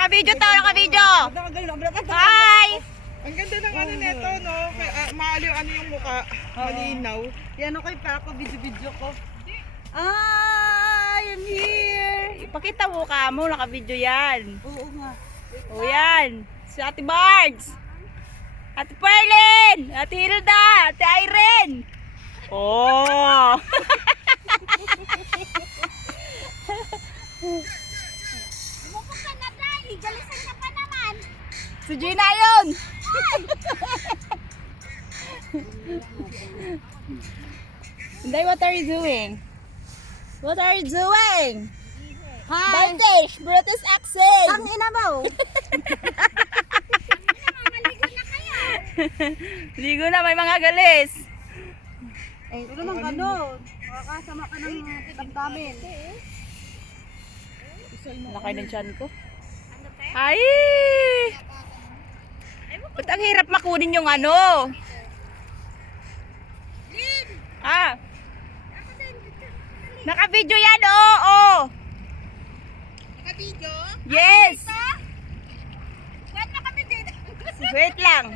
Naka-video to, naka-video. Hi! Ang ganda ng ano neto, no? Maaliw ano yung mukha. Malinaw. Yan ako pa ako, video ko. I'm here. Ipakita mo ka mo, naka-video yan. Oo nga. O yan. Si Ate Bards. Ate Perlin. Ate Hilda. Ate Irene. Oh. Bumukok ka na tayo, galisan ka pa naman. Si Gina yun. Hindi, what are you doing? What are you doing? Hi! British! British accent! Ang ina mo! Maligo na kayo. Ligo na, may mga galis. Eh, ito naman ganun. Makakasama ka ng damdamin. Nakay ng tiyan ko. Ay! Ba't ang hirap makunin yung ano? Ah! Naka-video yan, oo! Naka-video? Yes! Ba't naka-video? Wait lang.